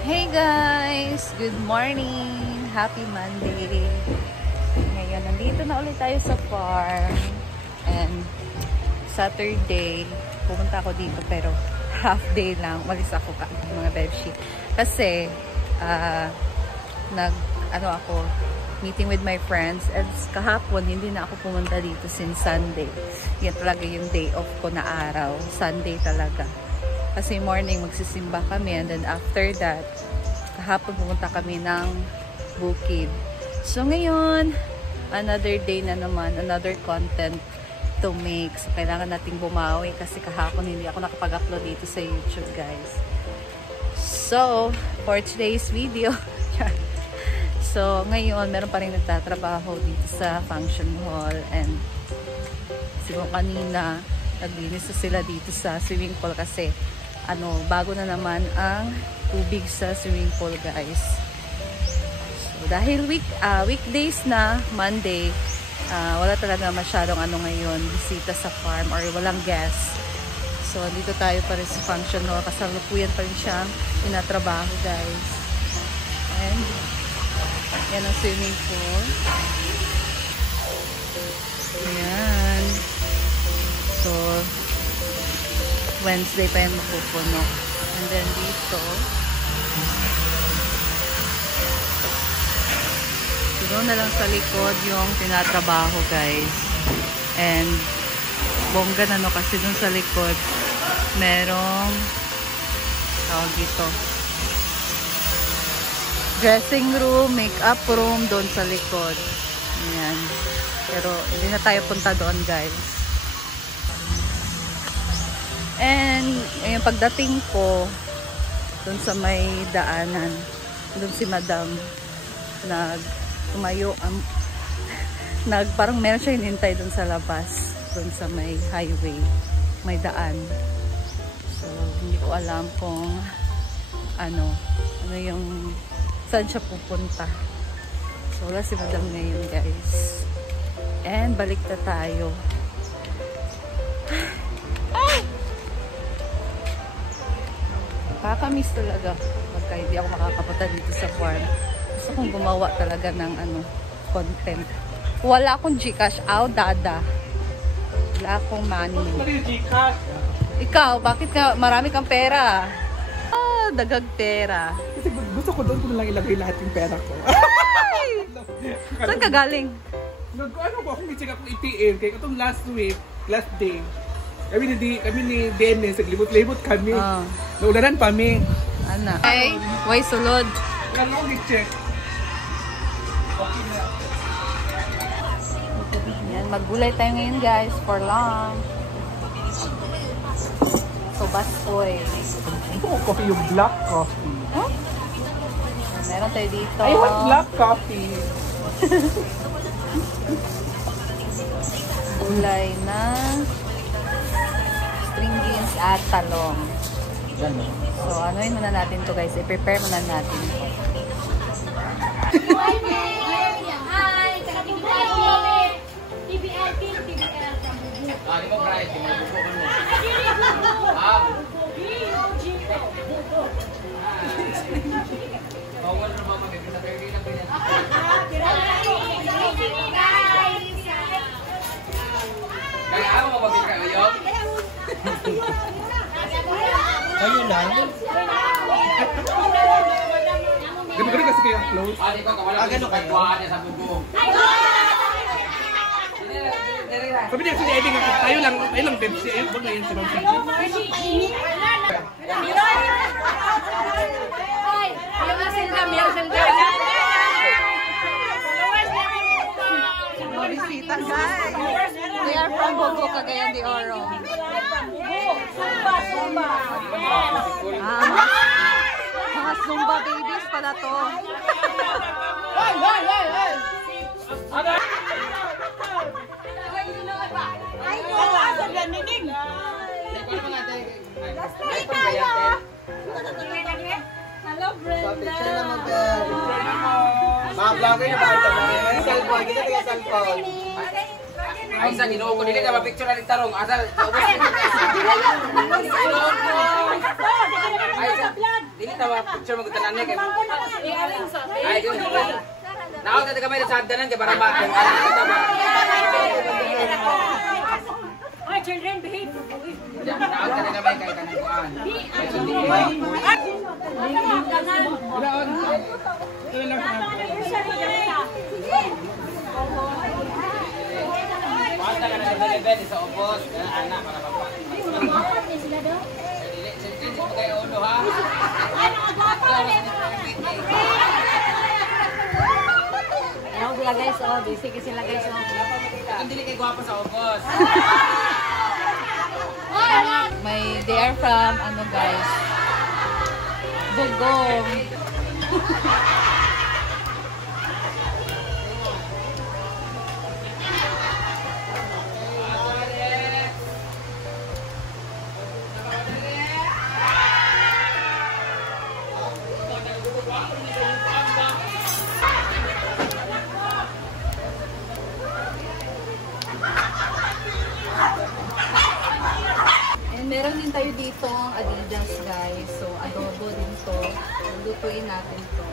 Hey guys! Good morning! Happy Monday! Ngayon, nandito na ulit tayo sa farm. And Saturday, pumunta ako dito pero half day lang. Umalis ako mga bebshi. Kasi, meeting with my friends. And kahapon, hindi na ako pumunta dito since Sunday. Yan talaga yung day off ko na araw. Sunday talaga. Kasi morning magsisimba kami and then after that, kahapon pumunta kami ng bukid. So ngayon, another day na naman, another content to make. So kailangan nating bumawi kasi kahapon hindi ako nakapag-upload dito sa YouTube, guys. So, for today's video, so ngayon, meron pa rin nagtatrabaho dito sa function hall and siguro kanina, naglinis na sila dito sa swimming pool kasi bago na naman ang tubig sa swimming pool, guys. So, dahil weekdays na, Monday, wala talaga masyadong ngayon, bisita sa farm or walang guests. So, dito tayo pa rin sa function hall. Kasalukuyan pa rin siya tinatrabaho, guys. And, yan ang swimming pool. Ayan. So, Wednesday pa yan mapupuno. And then dito, siguro na lang sa likod yung tinatrabaho, guys. And bongga na kasi dun sa likod merong tawag dito dressing room, makeup room doon sa likod. Ayan. Pero hindi na tayo punta doon, guys. And yung pagdating ko doon sa may daanan, doon si Madam tumayo parang meron siya hinintay doon sa labas, doon sa may highway, may daan. So hindi ko alam kung ano yung saan siya pupunta. So wala si Madam ngayon, guys. And balik na tayo. Kakamiss talaga pagka hindi ako makakapunta dito sa farm. Gusto kong gumawa talaga ng content. Wala akong Gcash. Dada. Wala akong money. Ikaw, bakit marami kang pera? Dagag pera. Kasi gusto ko doon ko na lang ilagay lahat yung pera ko. Saan ka galing? Akong i-check akong ATM. Kaya itong last day, kami ni Dennis, naglibot-libot kami. Naulanan pa mi. Ay, way sulod. Kalong i-check. Okay na. Yan, maggulay tayo ngayon, guys, for lunch. So, baskoy. Ito ko coffee, yung black coffee. Huh? Meron tayo dito. I want black coffee. Gulay na string beans at talong. So, anuin muna natin to, guys. I-prepare muna natin. Ayun lang. Ganun kasi kayo close. Gano'n kayo? Sabi niya kasi Eddie, tayo lang Pepsi. Ayun, huwag na yun sa Pepsi. Bisita, guys. We are from Bogo, Cagayan de Oro. Mga Zumba babies pala to. Hello, Brenda. Mga vlogger na ba ito? May cellphone. Kita tingnan cellphone. Ay, sa ginoo ko. Dili ka mapicture na rin tarong. Asal. Ay, sa. Dili tawa picture mo gutanan ni kay. Ay, yun. Naog na kamay sa hagdanan kay para ma. Oh, children, behave. Naog na kamay kay kanang kuan. Basta ka na level sa ubos, anak para papa. Dili mo kayo ulo ha. Ano sila guys, oh, busy kasi sila guys, oh. Kung dili kay gwapo sa ubos. They are from, ano guys, Bugong. Meron din tayo dito ang Adidas guys. So, adobo din to. Lutuin natin to.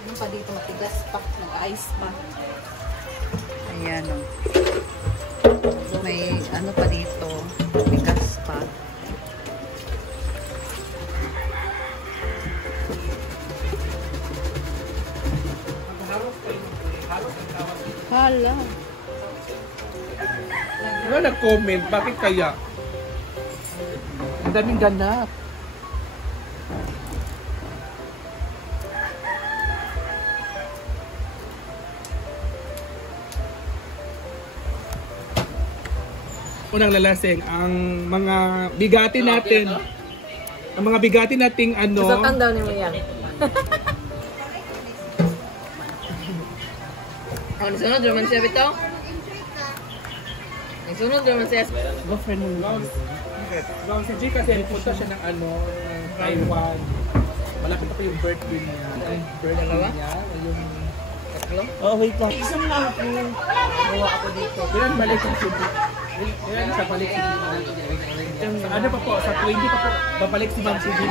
Ano pa dito? Matigas pa. Nag-ice pa. Ayan o. May ano pa dito. Matigas pa. Hala. Wala nag-comment, bakit kaya? Ang daming ganap. Unang lalasing, ang mga bigati natin. Ang mga bigati nating ano. Sasatan daw ni mo yan. Ano sunod naman siya bitaw? Sunod naman siya. Girlfriend mo. Wow, si G kasi punta siya ng ano, ng Taiwan. Malapit pa yung birthday niya. Yung birthday niya. Yung tatlo. Oh, wait lang. Isang na ako. Gawa ako dito. Kailan balik ang Cebu? Kailan siya balik si ano pa po, sa 20 pa po, babalik si Ma'am Cebu.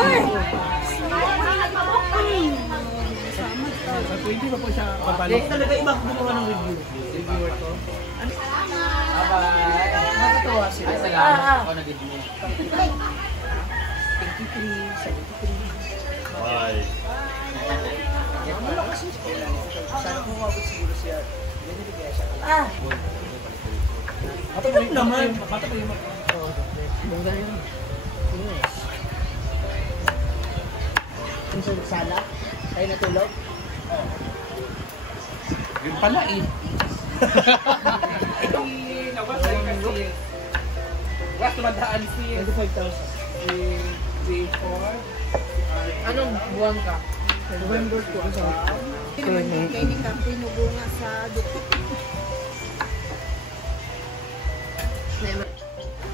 Sa 20 pa po siya babalik. Talaga iba ako gumawa ng review. Reviewer ko. Bye-bye. Nakatawa sila. Ay, salamat ako nagid mo. 83, 73. Bye. Sana kung mabot siguro siya. Binibigay siya. Ito naman. Bata pa yung Bongga yun. Yes. Yung sa sala, tayo natulog. yun pala eh. Nawas tayo kasi. Last tumandaan si 25,000. 3, 4. Anong buwan ka? November 2. Kaya ni Kampi nubunga sa dukot.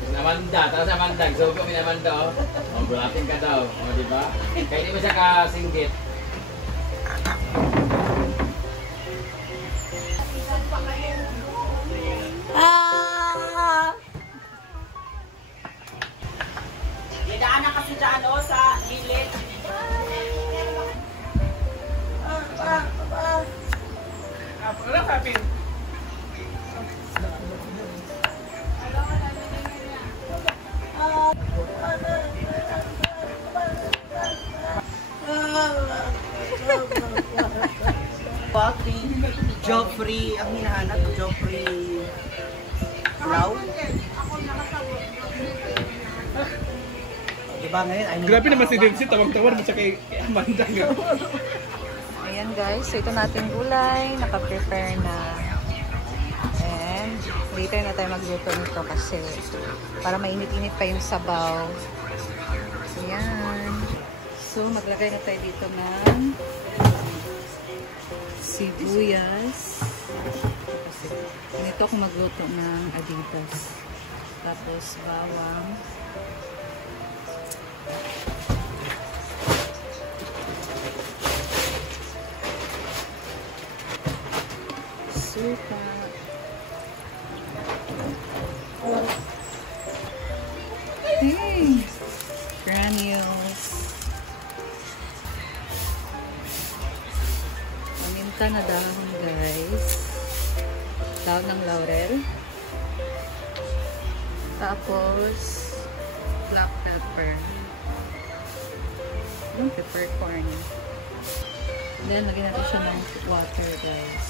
Namanda, tapos namandag. So, kung minamanda, oh. Oh, bulatin ka daw. Oh, di ba? Kaya di mo siya kasinggit. Idaan na kasi dyan o sa gilid. Ano happy? Pati, Joffrey, ang hinahanap, Joffrey Lau. Diba ngayon? Ay, Grabe naman si Dempsey, tawag-tawag mo siya kay Amanda. Ayan guys, so ito natin gulay, naka-prepare na. And later na tayo magluto nito kasi para mainit-init pa yung sabaw. Ayan. So maglagay na tayo dito ng sibuyas. Kasi ganito ako magluto ng Adidas. Tapos bawang. Suka. Hey! Granny onions. Paminta na dahon, guys. Dahon ng laurel. Tapos, black pepper. Yung peppercorn. Then, lagyan natin siya ng water, guys.